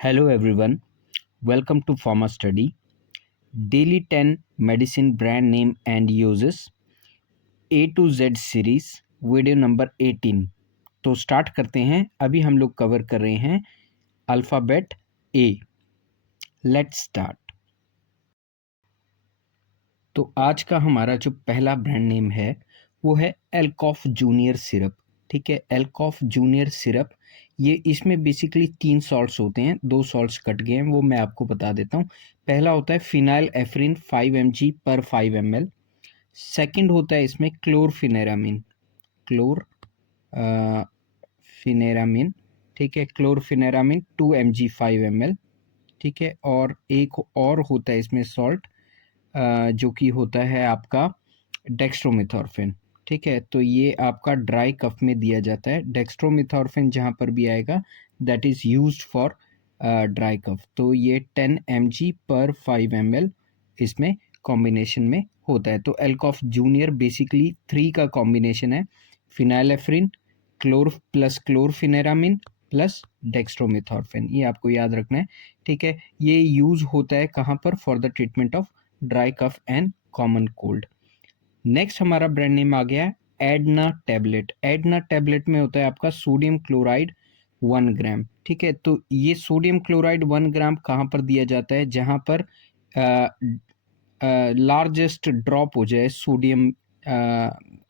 Hello everyone, welcome to Pharma Study. Daily 10 medicine brand name and uses A to Z series video number 18। तो start करते हैं। अभी हम लोग cover कर रहे हैं अल्फ़ाबेट ए। Let's start. तो आज का हमारा जो पहला ब्रांड नेम है वो है एल्कॉफ जूनियर सिरप। ठीक है, एल्कॉफ जूनियर सिरप। ये इसमें बेसिकली 3 सॉल्ट्स होते हैं, 2 सॉल्ट्स कट गए हैं, वो मैं आपको बता देता हूँ। पहला होता है फिनाइल एफ्रिन 5 mg पर 5 ml। सेकंड होता है इसमें क्लोरफिनेरामिन, क्लोर फिनेरामिन। ठीक है, क्लोरफिनेरामिन 2 mg 5 ml। ठीक है, और एक और होता है इसमें सॉल्ट जो कि होता है आपका डेक्स्ट्रोमेथॉर्फिन। ठीक है, तो ये आपका ड्राई कफ में दिया जाता है। डेक्स्ट्रोमेथॉर्फिन जहाँ पर भी आएगा that is used for dry cough. तो ये 10 mg पर 5 ml इसमें कॉम्बिनेशन में होता है। तो एल्कॉफ जूनियर बेसिकली 3 का कॉम्बिनेशन है, फिनाइलेफ्रिन क्लोर प्लस क्लोरफिनेरामिन प्लस डेक्स्ट्रोमेथॉर्फिन। ये आपको याद रखना है। ठीक है, ये यूज होता है कहाँ पर? For the treatment of dry cough and common cold. Next हमारा ब्रांड नेम आ गया एडना टैबलेट। एडना टैबलेट में होता है आपका सोडियम क्लोराइड 1 ग्राम। ठीक है, तो ये सोडियम क्लोराइड 1 ग्राम कहाँ पर दिया जाता है? जहाँ पर लार्जेस्ट ड्रॉप हो जाए सोडियम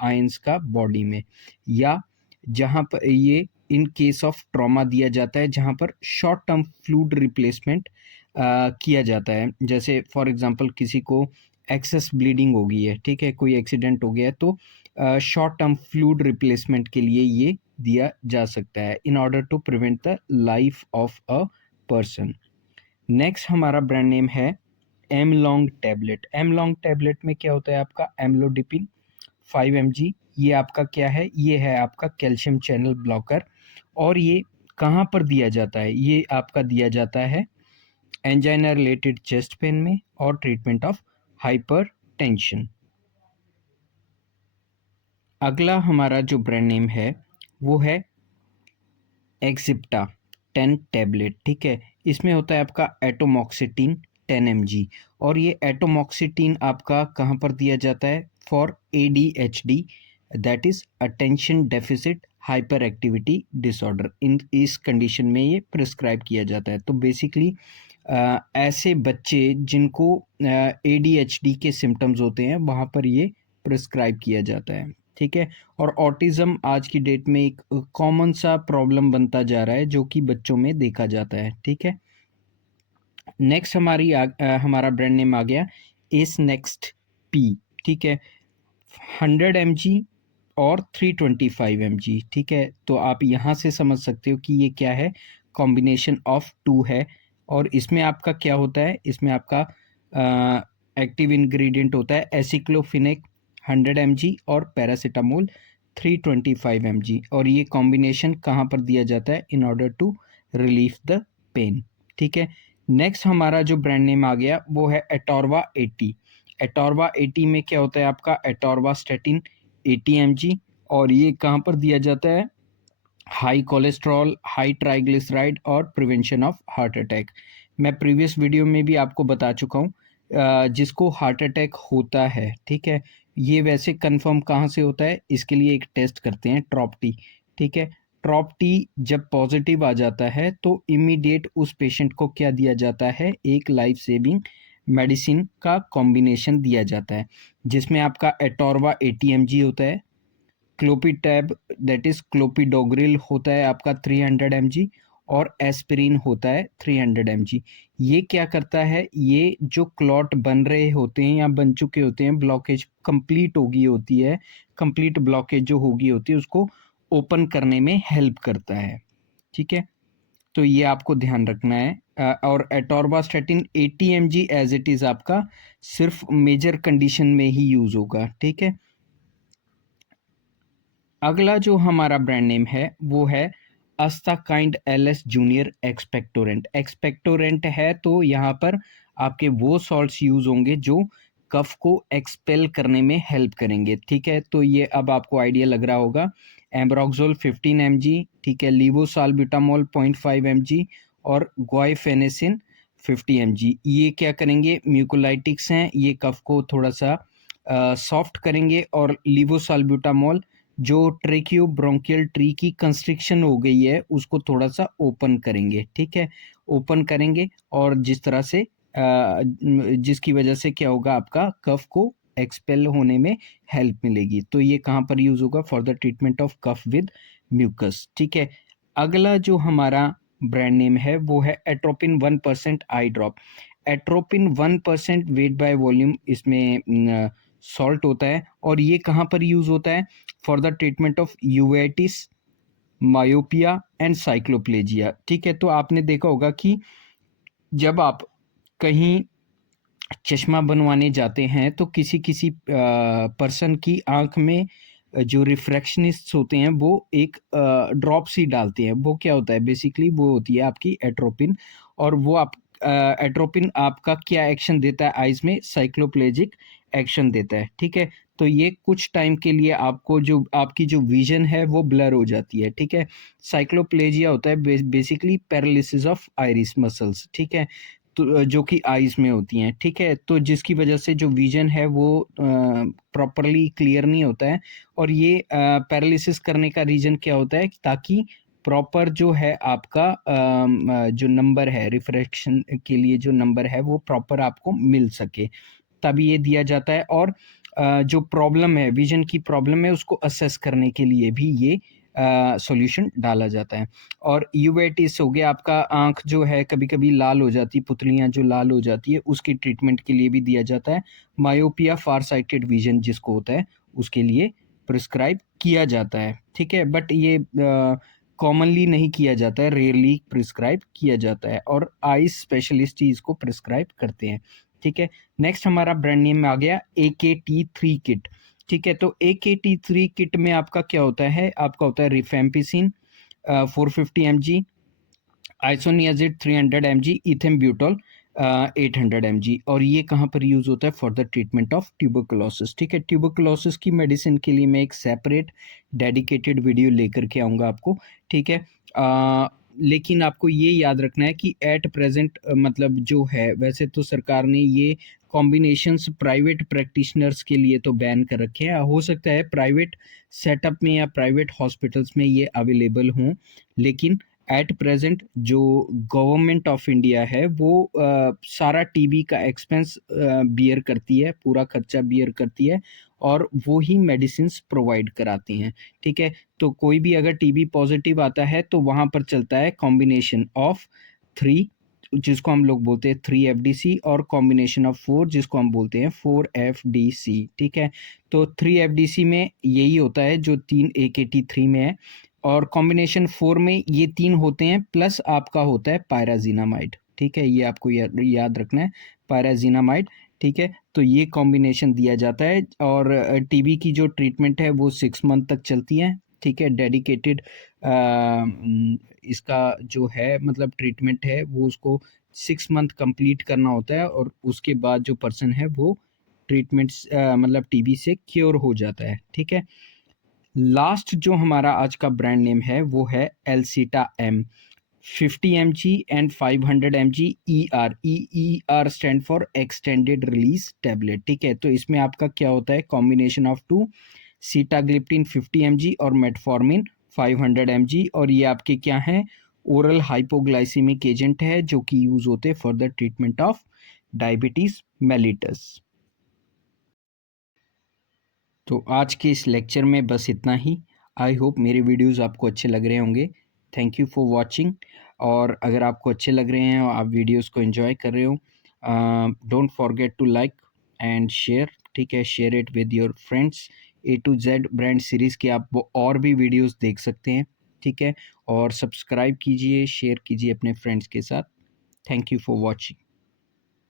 आयंस का बॉडी में, या जहाँ पर ये इन केस ऑफ ट्रॉमा दिया जाता है जहाँ पर शॉर्ट टर्म फ्लूइड रिप्लेसमेंट किया जाता है। जैसे फॉर एग्जांपल किसी को एक्सेस ब्लीडिंग हो गई है, ठीक है, कोई एक्सीडेंट हो गया है, तो शॉर्ट टर्म फ्लूइड रिप्लेसमेंट के लिए ये दिया जा सकता है in order to prevent the life of a person. Next हमारा ब्रांड नेम है एमलॉन्ग टैबलेट। एमलॉन्ग टैबलेट में क्या होता है आपका? Amlodipine 5 mg। ये आपका क्या है? ये है आपका कैल्शियम चैनल ब्लॉकर। और ये कहाँ पर दिया जाता है? ये आपका दिया जाता है एंजाइना रिलेटेड चेस्ट पेन में और ट्रीटमेंट ऑफ हाइपरटेंशन। अगला हमारा जो ब्रांड नेम है वो है एक्सिप्टा 10 टैबलेट। ठीक है, इसमें होता है आपका एटोमॉक्सिटिन 10 mg। और ये एटोमॉक्सिटिन आपका कहाँ पर दिया जाता है? For ADHD, that is attention deficit hyper activity disorder. इस कंडीशन में ये प्रिस्क्राइब किया जाता है। तो बेसिकली ऐसे बच्चे जिनको ADHD के सिम्टम्स होते हैं वहाँ पर ये प्रिस्क्राइब किया जाता है। ठीक है, और ऑटिज्म आज की डेट में एक कॉमन सा प्रॉब्लम बनता जा रहा है जो कि बच्चों में देखा जाता है। ठीक है, नेक्स्ट हमारा ब्रांड नेम आ गया एस नेक्स्ट पी। ठीक है, 100 mg और 325 mg। ठीक है, तो आप यहाँ से समझ सकते हो कि ये क्या है, कॉम्बिनेशन ऑफ 2 है। और इसमें आपका क्या होता है? इसमें आपका एक्टिव इंग्रेडिएंट होता है एसिक्लोफिनेक 100 mg और पैरासीटामोल 325 mg। और ये कॉम्बिनेशन कहाँ पर दिया जाता है? In order to relief the pain. ठीक है, नेक्स्ट हमारा जो ब्रांड नेम आ गया वो है एटोरवा 80। एटोरवा 80 में क्या होता है आपका? Atorvastatin 80 mg। और ये कहाँ पर दिया जाता है? हाई कोलेस्ट्रॉल, हाई ट्राइग्लिसराइड और प्रिवेंशन ऑफ हार्ट अटैक। मैं प्रीवियस वीडियो में भी आपको बता चुका हूँ जिसको हार्ट अटैक होता है, ठीक है, ये वैसे कंफर्म कहाँ से होता है? इसके लिए एक टेस्ट करते हैं, ट्रॉपटी। ठीक है, ट्रॉपटी जब पॉजिटिव आ जाता है तो इमीडिएट उस पेशेंट को क्या दिया जाता है? एक लाइफ सेविंग मेडिसिन का कॉम्बिनेशन दिया जाता है जिसमें आपका एटोरवा 80 mg होता है, क्लोपिटैब दैट इज क्लोपिडोग्रिल होता है आपका 300 mg, और एस्पिरिन होता है 300 mg। ये क्या करता है? ये जो क्लॉट बन रहे होते हैं या बन चुके होते हैं, ब्लॉकेज कंप्लीट होगी होती है, कंप्लीट ब्लॉकेज जो होगी होती है उसको ओपन करने में हेल्प करता है। ठीक है, तो ये आपको ध्यान रखना है। और atorvastatin 80 mg as it is आपका सिर्फ मेजर कंडीशन में ही यूज होगा। ठीक है, अगला जो हमारा ब्रांड नेम है वो है अस्ताकाइंड LS जूनियर एक्सपेक्टोरेंट। एक्सपेक्टोरेंट है तो यहाँ पर आपके वो सॉल्ट्स यूज होंगे जो कफ को एक्सपेल करने में हेल्प करेंगे। ठीक है, तो ये अब आपको आइडिया लग रहा होगा। एम्ब्रोक्सोल 15 mg, ठीक है, लीवोसाल्ब्यूटामोल 0.5 mg और ग्वाइफेनेसिन 50 mg। ये क्या करेंगे, म्यूकोलाइटिक्स हैं, ये कफ को थोड़ा सा सॉफ्ट करेंगे। और लीवोसाल्ब्यूटामॉल जो ट्रेकियो ब्रोंकियल ट्री की कंस्ट्रिक्शन हो गई है उसको थोड़ा सा ओपन करेंगे, ठीक है, ओपन करेंगे। और जिस तरह से जिसकी वजह से क्या होगा, आपका कफ को एक्सपेल होने में हेल्प मिलेगी। तो ये कहाँ पर यूज होगा, for the treatment of cough with mucus, ठीक है। अगला जो हमारा ब्रांड नेम है वो है atropine 1% eye drop. Atropine 1% weight by volume इसमें सॉल्ट होता है। और ये कहाँ पर यूज होता है, for the treatment of uveitis, myopia and cycloplegia, ठीक है। तो आपने देखा होगा कि जब आप कहीं चश्मा बनवाने जाते हैं तो किसी किसी पर्सन की आंख में जो रिफ्रैक्शनिस्ट होते हैं वो एक ड्रॉप सी डालते हैं। वो क्या होता है, बेसिकली वो होती है आपकी एट्रोपिन। और वो आप एट्रोपिन आपका क्या एक्शन देता है आइज में, साइक्लोप्लेजिक एक्शन देता है, ठीक है। तो ये कुछ टाइम के लिए आपको जो आपकी जो विजन है वो ब्लर हो जाती है, ठीक है। साइक्लोप्लेजिया होता है basically paralysis of iris muscles, ठीक है, तो जो कि आईज में होती हैं, ठीक है। तो जिसकी वजह से जो विजन है वो प्रॉपरली क्लियर नहीं होता है। और ये पैरालिसिस करने का रीजन क्या होता है, ताकि प्रॉपर जो है आपका जो नंबर है रिफ्रैक्शन के लिए, जो नंबर है वो प्रॉपर आपको मिल सके, तभी ये दिया जाता है। और जो प्रॉब्लम है, विजन की प्रॉब्लम है, उसको असेस करने के लिए भी ये सॉल्यूशन डाला जाता है। और यूवेटिस हो गया, आपका आंख जो है कभी कभी लाल हो जाती है, पुतलियां जो लाल हो जाती है, उसकी ट्रीटमेंट के लिए भी दिया जाता है। मायोपिया, फार साइटेड विजन जिसको होता है, उसके लिए प्रिस्क्राइब किया जाता है, ठीक है। बट ये कॉमनली नहीं किया जाता है, रेयरली प्रिस्क्राइब किया जाता है। और आइज स्पेशलिस्ट ही इसको प्रिस्क्राइब करते हैं, ठीक है। नेक्स्ट हमारा ब्रांड नेम में आ गया AKT3 किट, ठीक है। तो AKT3 किट में आपका क्या होता है, आपका होता है rifampicin 450 mg, isoniazid 300 mg, इथेम्ब्यूटॉल 800 mg। और ये कहाँ पर यूज होता है, for the treatment of tuberculosis, ठीक है। ट्यूबरकुलोसिस की मेडिसिन के लिए मैं एक सेपरेट डेडिकेटेड वीडियो लेकर के आऊँगा आपको, ठीक है। लेकिन आपको ये याद रखना है कि एट प्रेजेंट मतलब जो है, वैसे तो सरकार ने ये कॉम्बिनेशंस प्राइवेट प्रैक्टिशनर्स के लिए तो बैन कर रखे हैं। हो सकता है प्राइवेट सेटअप में या प्राइवेट हॉस्पिटल्स में ये अवेलेबल हों, लेकिन एट प्रेजेंट जो गवर्नमेंट ऑफ इंडिया है वो सारा टीबी का एक्सपेंस बियर करती है, पूरा खर्चा बियर करती है, और वो ही मेडिसिन प्रोवाइड कराती हैं, ठीक है। तो कोई भी अगर टीबी पॉजिटिव आता है तो वहां पर चलता है कॉम्बिनेशन ऑफ 3, जिसको हम लोग बोलते हैं 3 FDC, और कॉम्बिनेशन ऑफ 4 जिसको हम बोलते हैं 4 FDC, ठीक है। तो 3 FDC में यही होता है जो 3 AKT3 में है, और कॉम्बिनेशन 4 में ये 3 होते हैं, प्लस आपका होता है पायराजीनामाइड, ठीक है। ये आपको याद रखना है, पायराजीनामाइड, ठीक है। तो ये कॉम्बिनेशन दिया जाता है। और टीबी की जो ट्रीटमेंट है वो 6 मंथ तक चलती है, ठीक है। डेडिकेटेड इसका जो है मतलब ट्रीटमेंट है वो उसको 6 मंथ कंप्लीट करना होता है, और उसके बाद जो पर्सन है वो ट्रीटमेंट मतलब टीबी से क्योर हो जाता है, ठीक है। लास्ट जो हमारा आज का ब्रांड नेम है वो है Elcita M, 50 mg and 500 mg ER stand for extended release tablet, ठीक है। तो इसमें आपका क्या होता है, कॉम्बिनेशन ऑफ 2, सीटाग्लिप्टिन 50 mg और मेटफॉर्मिन 500 mg। और ये आपके क्या हैं, ओरल हाइपोग्लाइसीमिक एजेंट है जो कि यूज होते हैं for the treatment of diabetes mellitus. तो आज के इस लेक्चर में बस इतना ही। आई होप मेरे वीडियोस आपको अच्छे लग रहे होंगे। Thank you for watching. और अगर आपको अच्छे लग रहे हैं और आप वीडियोस को एंजॉय कर रहे हो, don't forget to like and share, ठीक है। Share it with your friends. A to Z brand series के आप वो और भी वीडियोस देख सकते हैं, ठीक है। और सब्सक्राइब कीजिए, शेयर कीजिए अपने फ्रेंड्स के साथ। Thank you for watching.